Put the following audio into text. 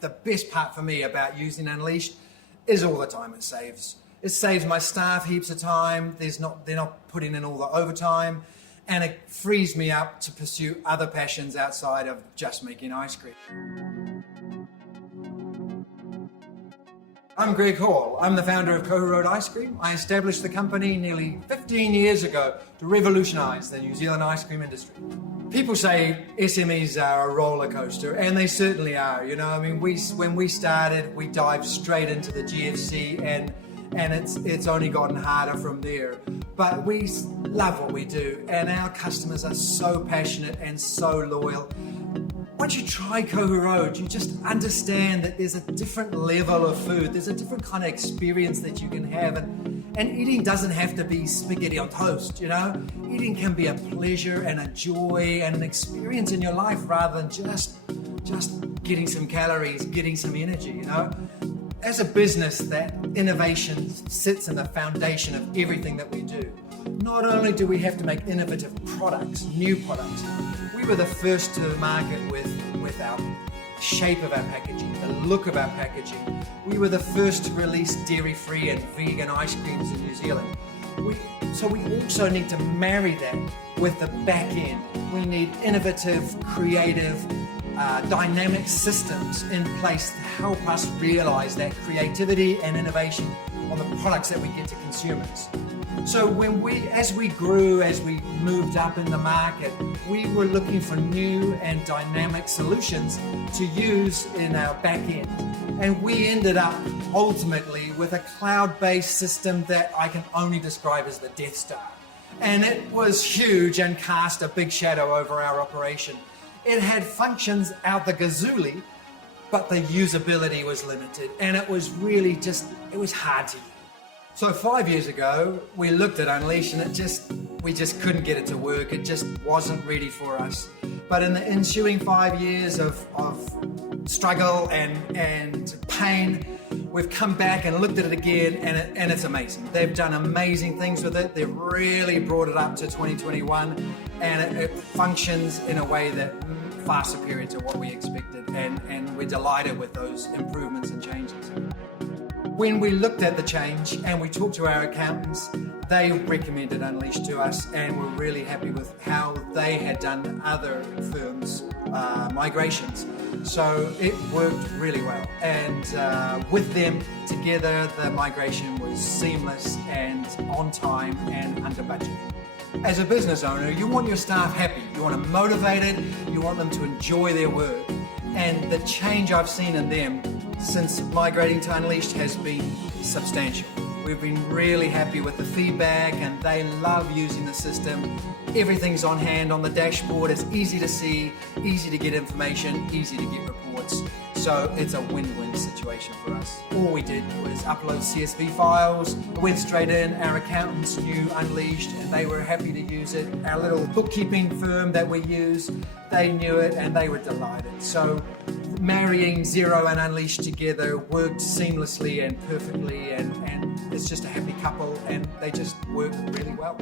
The best part for me about using Unleashed is all the time it saves. It saves my staff heaps of time. They're not putting in all the overtime, and it frees me up to pursue other passions outside of just making ice cream. I'm Greg Hall. I'm the founder of Kohu Road Ice Cream. I established the company nearly 15 years ago to revolutionise the New Zealand ice cream industry. People say SMEs are a roller coaster, and they certainly are. You know, I mean, when we started, we dived straight into the GFC, and it's only gotten harder from there. But we love what we do, and our customers are so passionate and so loyal. Once you try Kohu Road, you just understand that there's a different level of food. There's a different kind of experience that you can have. And eating doesn't have to be spaghetti on toast, you know? Eating can be a pleasure and a joy and an experience in your life rather than just getting some calories, getting some energy, you know? As a business, that innovation sits in the foundation of everything that we do. Not only do we have to make innovative products, new products, we were the first to the market with our shape of our packaging, the look of our packaging. We were the first to release dairy-free and vegan ice creams in New Zealand. So we also need to marry that with the back end. We need innovative, creative, dynamic systems in place to help us realize that creativity and innovation on the products that we get to consumers. So as we grew, as we moved up in the market, we were looking for new and dynamic solutions to use in our back end. And we ended up ultimately with a cloud-based system that I can only describe as the Death Star. And it was huge and cast a big shadow over our operation. It had functions out the gazooly, but the usability was limited, and it was really it was hard to use. So 5 years ago, we looked at Unleash, and we just couldn't get it to work. It just wasn't ready for us. But in the ensuing 5 years of struggle and pain, we've come back and looked at it again, and it's amazing. They've done amazing things with it. They've really brought it up to 2021, and it functions in a way that far superior to what we expected, and we're delighted with those improvements and changes. When we looked at the change and we talked to our accountants, they recommended Unleash to us, and we're really happy with how they had done other firms' migrations. So it worked really well, and with them together, the migration was seamless and on time and under budget. As a business owner, you want your staff happy, you want them motivated, you want them to enjoy their work, and the change I've seen in them since migrating to Unleashed has been substantial. We've been really happy with the feedback, and they love using the system. Everything's on hand on the dashboard. It's easy to see, easy to get information, easy to get reports. So it's a win-win situation for us. All we did was upload CSV files, went straight in. Our accountants knew Unleashed, and they were happy to use it. Our little bookkeeping firm that we use, they knew it, and they were delighted. So marrying Xero and Unleashed together worked seamlessly and perfectly, and it's just a happy couple, and they just work really well.